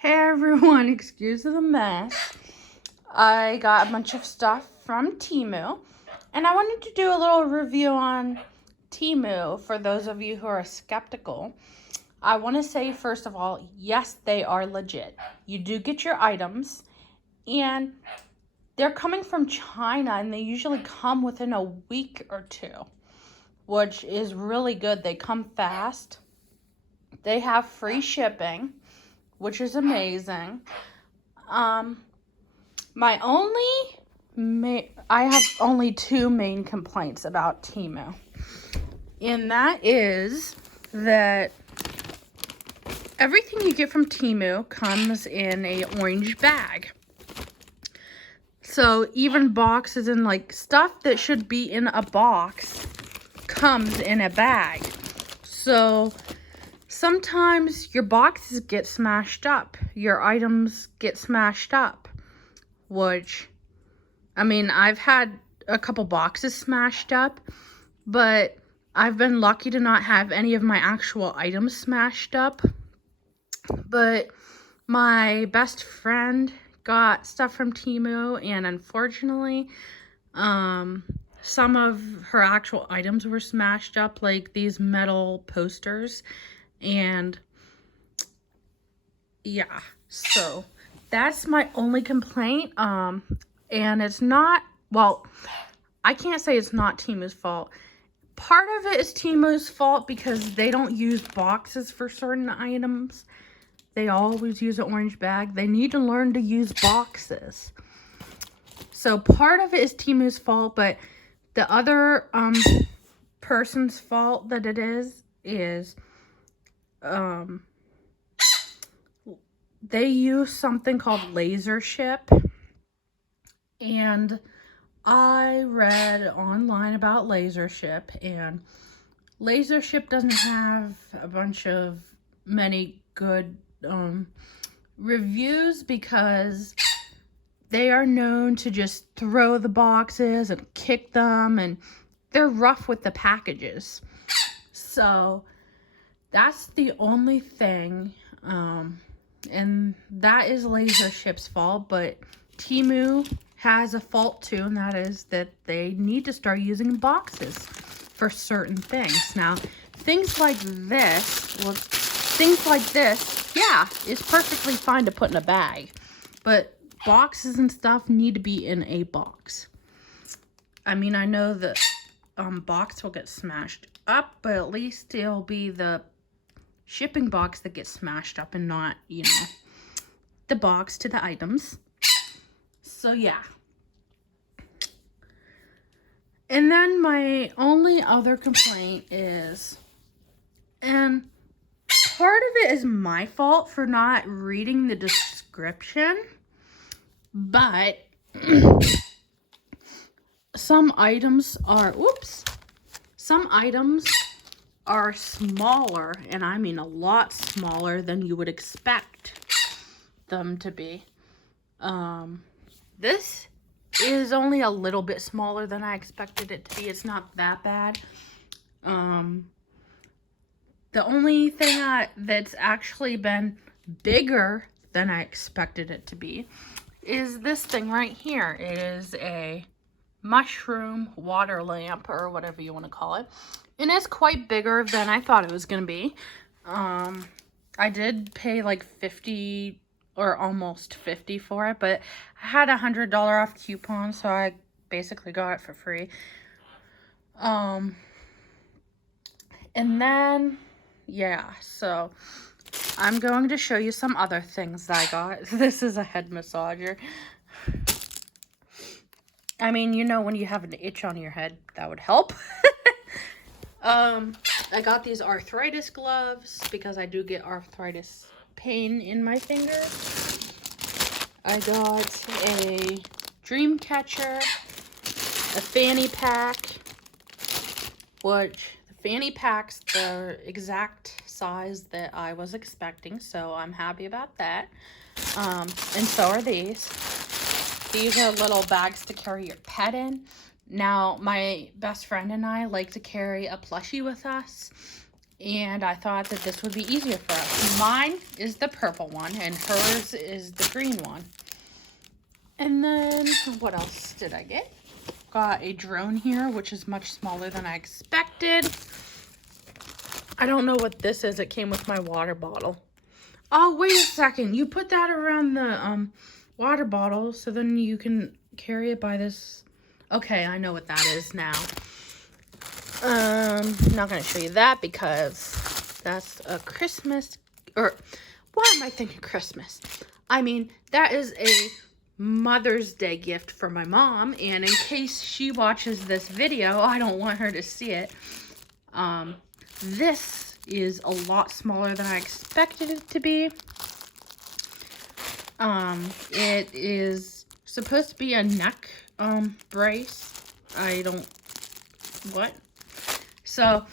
Hey everyone, excuse the mess. I got a bunch of stuff from Temu, and I wanted to do a little review on Temu for those of you who are skeptical. I want to say, first of all, yes, they are legit. You do get your items, and they're coming from China, and they usually come within a week or two, which is really good. They come fast. They have free shipping, which is amazing. I have only two main complaints about Temu. And that is that everything you get from Temu comes in a orange bag. So even boxes and like stuff that should be in a box comes in a bag. So sometimes your boxes get smashed up. Your items get smashed up. Which, I mean, I've had a couple boxes smashed up, but I've been lucky to not have any of my actual items smashed up. But my best friend got stuff from Temu, and unfortunately, some of her actual items were smashed up, like these metal posters. And yeah, so that's my only complaint. And it's not, well, I can't say it's not Temu's fault. Part of it is Temu's fault because they don't use boxes for certain items. They always use an orange bag. They need to learn to use boxes. So part of it is Temu's fault, but the other person's fault that it is they use something called laser ship. And I read online about laser ship, and laser ship doesn't have a bunch of many good reviews because they are known to just throw the boxes and kick them, and they're rough with the packages. So that's the only thing, and that is laser ship's fault. But Temu has a fault too, and that is that they need to start using boxes for certain things. Now, things like this, yeah, it's perfectly fine to put in a bag, but boxes and stuff need to be in a box. I mean, I know the box will get smashed up, but at least it'll be the shipping box that gets smashed up and not, the box to the items. So yeah. And then my only other complaint is, and part of it is my fault for not reading the description, but some items are smaller, and I mean a lot smaller than you would expect them to be. This is only a little bit smaller than I expected it to be. It's not that bad. The only thing that's actually been bigger than I expected it to be is this thing right here. It is a mushroom water lamp, or whatever you want to call it. And it's quite bigger than I thought it was going to be. I did pay like $50 or almost $50 for it, but I had $100 off coupon, so I basically got it for free. And then, yeah, so I'm going to show you some other things that I got. This is a head massager. I mean, when you have an itch on your head, that would help. I got these arthritis gloves because I do get arthritis pain in my fingers. I got a dream catcher, a fanny pack, which the fanny pack's the exact size that I was expecting, so I'm happy about that. And so are these. These are little bags to carry your pet in. Now, my best friend and I like to carry a plushie with us, And I thought that this would be easier for us. Mine is the purple one and hers is the green one. And then what else did I get? Got a drone here, which is much smaller than I expected. I don't know what this is. It came with my water bottle. Oh, wait a second. You put that around the water bottle so then you can carry it by this. Okay, I know what that is now. I'm not going to show you that because that's a Christmas, or why am I thinking Christmas? I mean, that is a Mother's Day gift for my mom, and in case she watches this video, I don't want her to see it. This is a lot smaller than I expected it to be. It is supposed to be a neck brace. What? So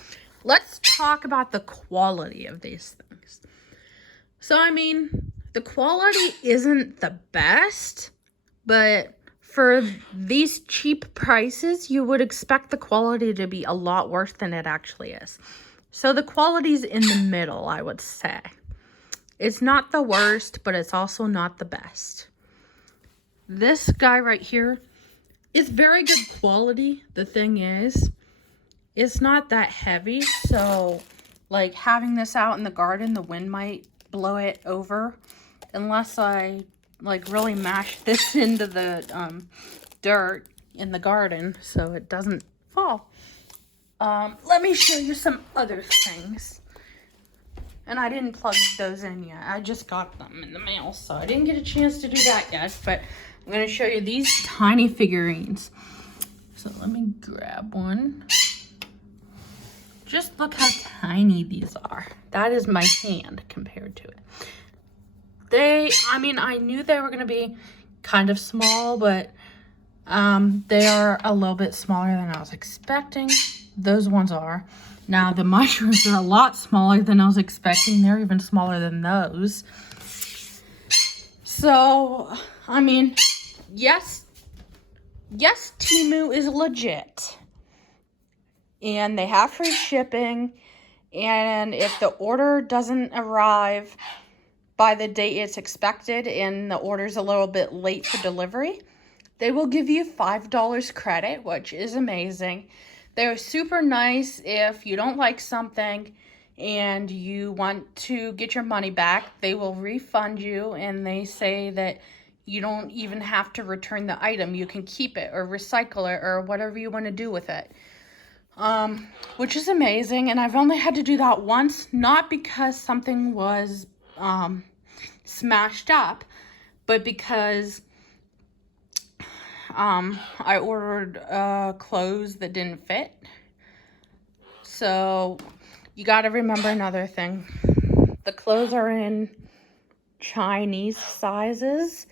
let's talk about the quality of these things. So, I mean, the quality isn't the best, but for these cheap prices, you would expect the quality to be a lot worse than it actually is. So the quality's in the middle, I would say. It's not the worst, but it's also not the best. This guy right here is very good quality. The thing is, it's not that heavy, so like having this out in the garden, the wind might blow it over unless I like really mash this into the dirt in the garden so it doesn't fall. Let me show you some other things. And I didn't plug those in yet. I just got them in the mail, so I didn't get a chance to do that yet, but I'm going to show you these tiny figurines. So let me grab one. Just look how tiny these are. That is my hand compared to it. I knew they were going to be kind of small, but they are a little bit smaller than I was expecting. Those ones are. Now, the mushrooms are a lot smaller than I was expecting. They're even smaller than those. So, I mean, yes, Temu is legit. And they have free shipping. And if the order doesn't arrive by the date it's expected and the order's a little bit late for delivery, they will give you $5 credit, which is amazing. They're super nice if you don't like something and you want to get your money back. They will refund you, and they say that you don't even have to return the item. You can keep it or recycle it or whatever you want to do with it. Which is amazing, and I've only had to do that once, not because something was smashed up, but because I ordered clothes that didn't fit. So you got to remember another thing. The clothes are in Chinese sizes,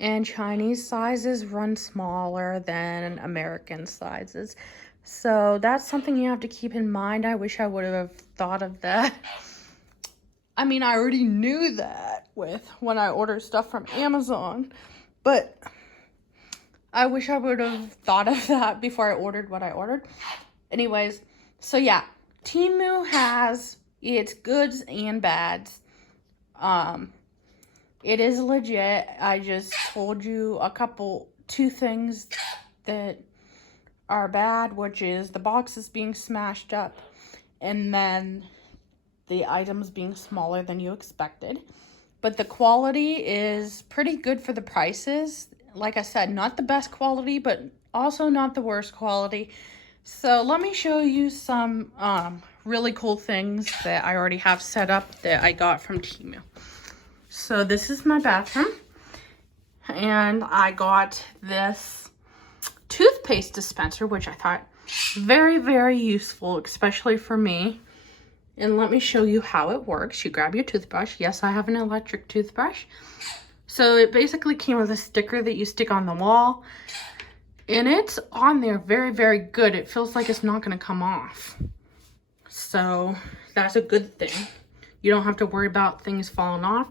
and Chinese sizes run smaller than American sizes. So that's something you have to keep in mind. I wish I would have thought of that. I mean, I already knew that when I order stuff from Amazon, but I wish I would have thought of that before I ordered what I ordered. Anyways, so yeah, Temu has its goods and bads. It is legit. I just told you two things that are bad, which is the boxes being smashed up and then the items being smaller than you expected. But the quality is pretty good for the prices. Like I said, not the best quality, but also not the worst quality. So let me show you some really cool things that I already have set up that I got from Temu. So this is my bathroom, and I got this toothpaste dispenser, which I thought very, very useful, especially for me. And let me show you how it works. You grab your toothbrush. Yes, I have an electric toothbrush. So it basically came with a sticker that you stick on the wall. And it's on there very, very good. It feels like it's not going to come off. So that's a good thing. You don't have to worry about things falling off.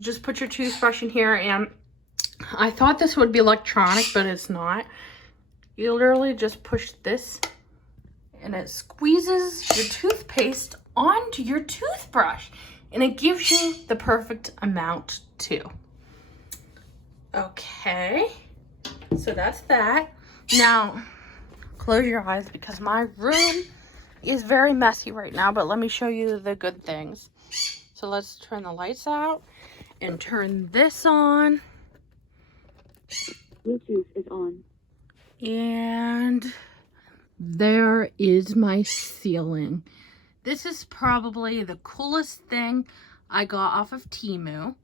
Just put your toothbrush in here, and I thought this would be electronic, but it's not. You literally just push this and it squeezes your toothpaste onto your toothbrush. And it gives you the perfect amount too. Okay, so that's that. Now, close your eyes because my room is very messy right now, but let me show you the good things. So let's turn the lights out and turn this on. Bluetooth is on. And there is my ceiling. This is probably the coolest thing I got off of Temu.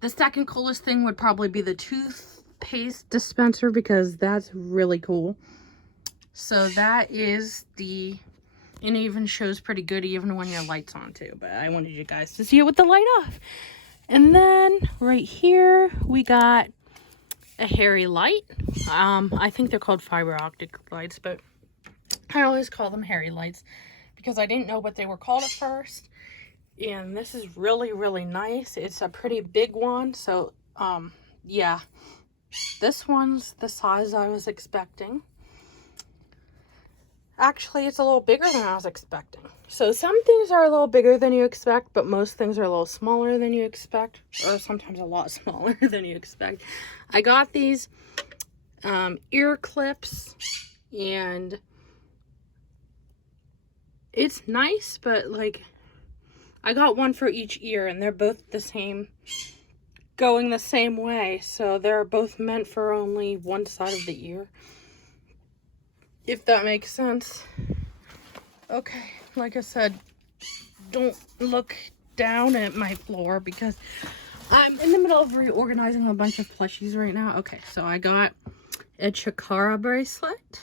The second coolest thing would probably be the toothpaste dispenser because that's really cool. So that is the, and it even shows pretty good even when your light's on too. But I wanted you guys to see it with the light off. And then right here we got a Harry light. I think they're called fiber optic lights, but I always call them Harry lights because I didn't know what they were called at first. And this is really, really nice. It's a pretty big one. So, yeah, this one's the size I was expecting. Actually, it's a little bigger than I was expecting. So some things are a little bigger than you expect, but most things are a little smaller than you expect, or sometimes a lot smaller than you expect. I got these ear clips, and it's nice, but like, I got one for each ear, and they're both the same, going the same way. So they're both meant for only one side of the ear, if that makes sense. Okay, like I said, don't look down at my floor because I'm in the middle of reorganizing a bunch of plushies right now. Okay, so I got a Chikara bracelet.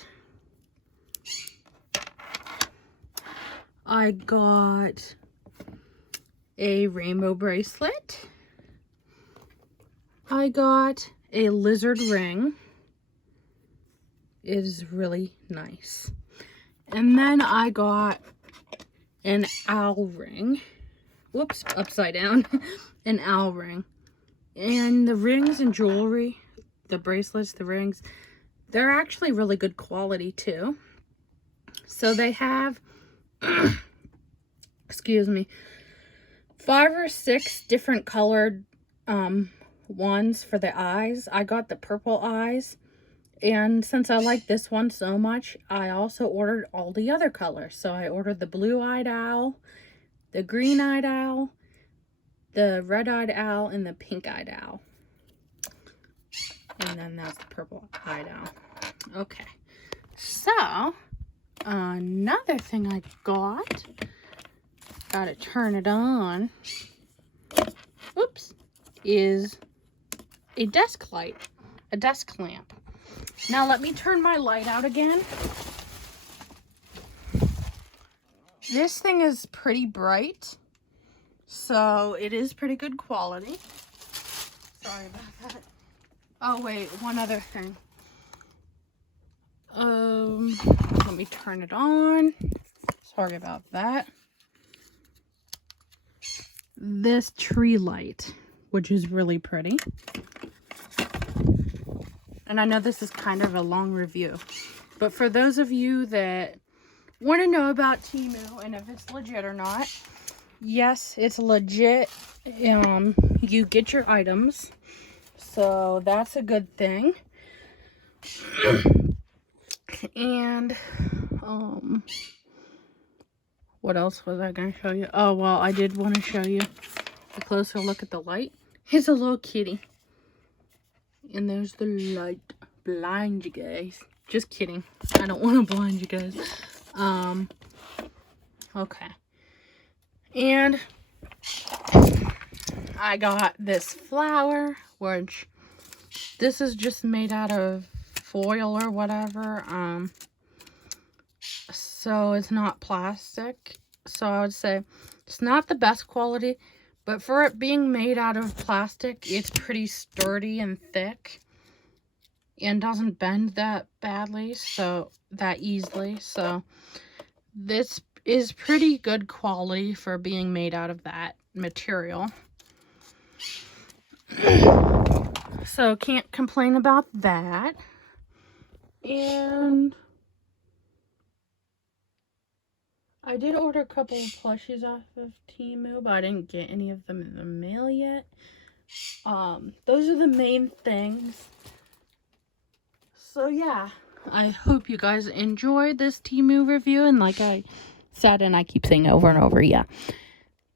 I got a rainbow bracelet. I got a lizard ring. It is really nice. And then I got an owl ring. Whoops, upside down. An owl ring. And the rings and jewelry, the bracelets, the rings, they're actually really good quality too. So they have, excuse me, 5 or 6 different colored ones for the eyes. I got the purple eyes. And since I like this one so much, I also ordered all the other colors. So I ordered the blue-eyed owl, the green-eyed owl, the red-eyed owl, and the pink-eyed owl. And then that's the purple-eyed owl. Okay. So, another thing I got, gotta turn it on, oops, is a desk light, a desk lamp. Now let me turn my light out again. This thing is pretty bright, so it is pretty good quality. Sorry about that. Oh wait, one other thing. Let me turn it on. Sorry about that. This tree light, which is really pretty. And I know this is kind of a long review, but for those of you that want to know about Temu and if it's legit or not, yes, it's legit. You get your items, so that's a good thing. And what else was I going to show you? Oh, well, I did want to show you a closer look at the light. Here's a little kitty. And there's the light. Blind you guys. Just kidding. I don't want to blind you guys. Okay. And I got this flower, which this is just made out of foil or whatever. So it's not plastic. So I would say it's not the best quality. But for it being made out of plastic, it's pretty sturdy and thick. And doesn't bend that badly, so that easily. So this is pretty good quality for being made out of that material. So can't complain about that. And I did order a couple of plushies off of Temu, but I didn't get any of them in the mail yet. Those are the main things. So yeah, I hope you guys enjoyed this Temu review. And like I said, and I keep saying over and over, yeah,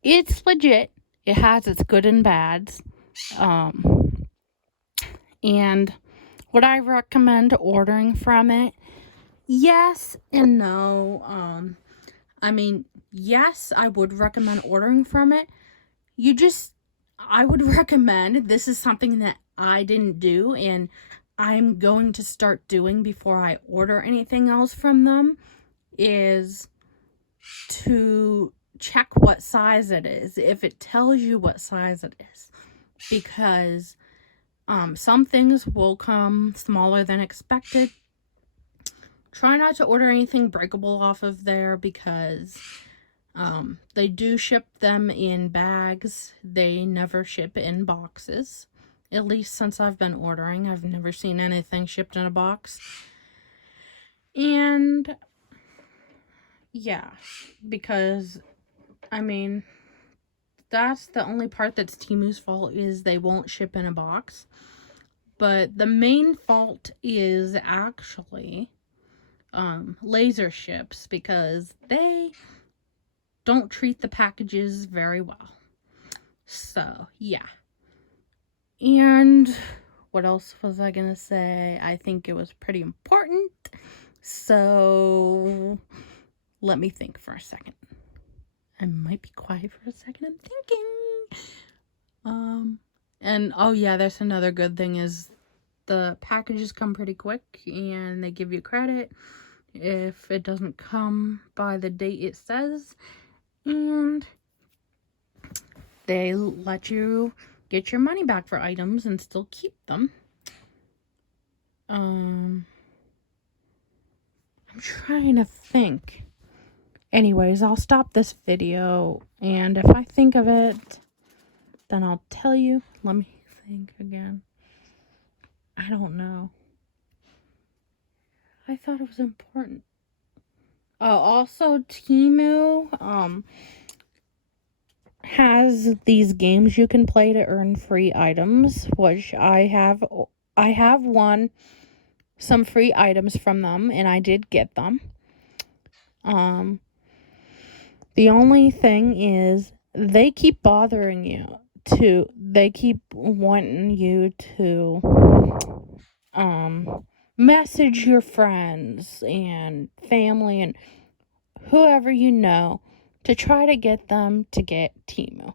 it's legit. It has its good and bads. And would I recommend ordering from it? Yes and no. I mean, yes, I would recommend ordering from it. I would recommend, this is something that I didn't do and I'm going to start doing before I order anything else from them, is to check what size it is, if it tells you what size it is. Because some things will come smaller than expected. Try not to order anything breakable off of there, because they do ship them in bags. They never ship in boxes. At least since I've been ordering, I've never seen anything shipped in a box. And yeah, because I mean, that's the only part that's Temu's fault, is they won't ship in a box. But the main fault is actually laser ships, because they don't treat the packages very well. So yeah. And what else was I gonna say? I think it was pretty important. So let me think for a second. I might be quiet for a second. I'm thinking. And oh yeah, there's another good thing, is the packages come pretty quick and they give you credit if it doesn't come by the date it says, and they let you get your money back for items and still keep them. I'm trying to think. Anyways, I'll stop this video, and if I think of it, then I'll tell you. Let me think again. I don't know. I thought it was important. Oh, also Temu has these games you can play to earn free items, which I have won some free items from them, and I did get them. The only thing is, they keep bothering you they keep wanting you to message your friends and family and whoever you know to try to get them to get Temu.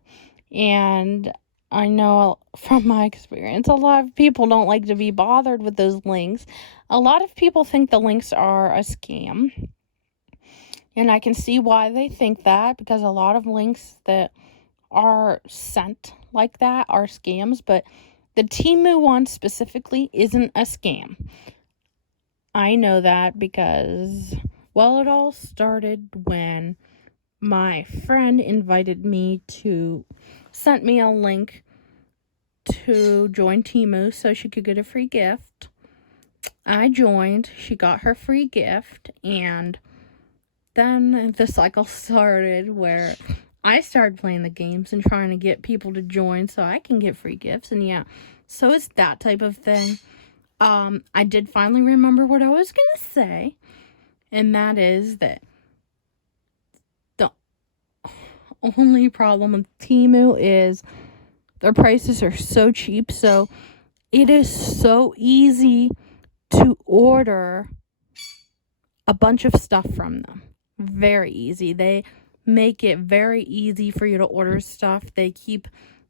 And I know from my experience, a lot of people don't like to be bothered with those links. A lot of people think the links are a scam. And I can see why they think that, because a lot of links that are sent like that are scams. But the Temu one specifically isn't a scam. I know that because, well, it all started when my friend sent me a link to join Temu so she could get a free gift. I joined, she got her free gift, and then the cycle started where I started playing the games and trying to get people to join so I can get free gifts. And yeah, so it's that type of thing. I did finally remember what I was going to say, and that is that the only problem with Temu is their prices are so cheap, so it is so easy to order a bunch of stuff from them. Very easy. They make it very easy for you to order stuff. They keep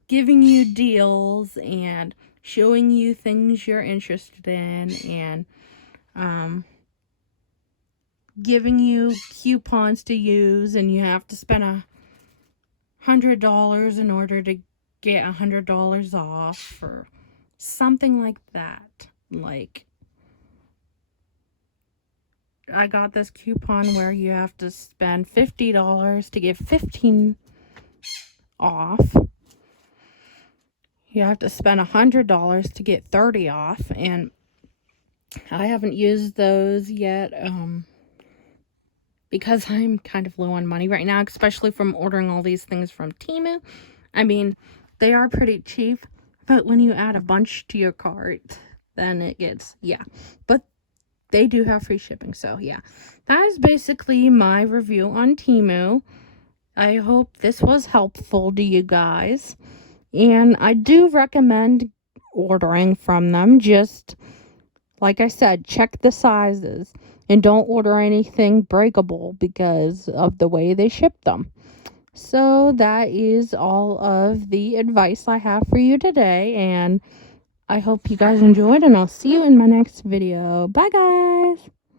giving you deals and showing you things you're interested in, and giving you coupons to use, and you have to spend $100 in order to get $100 off, or something like that. Like, I got this coupon where you have to spend $50 to get 15 off. You have to spend $100 to get 30 off, and I haven't used those yet. because I'm kind of low on money right now, especially from ordering all these things from Temu. I mean, they are pretty cheap, but when you add a bunch to your cart, then it gets, yeah. But they do have free shipping, so yeah. That is basically my review on Temu. I hope this was helpful to you guys. And I do recommend ordering from them. Just, like I said, check the sizes. And don't order anything breakable because of the way they ship them. So that is all of the advice I have for you today. And I hope you guys enjoyed, and I'll see you in my next video. Bye, guys!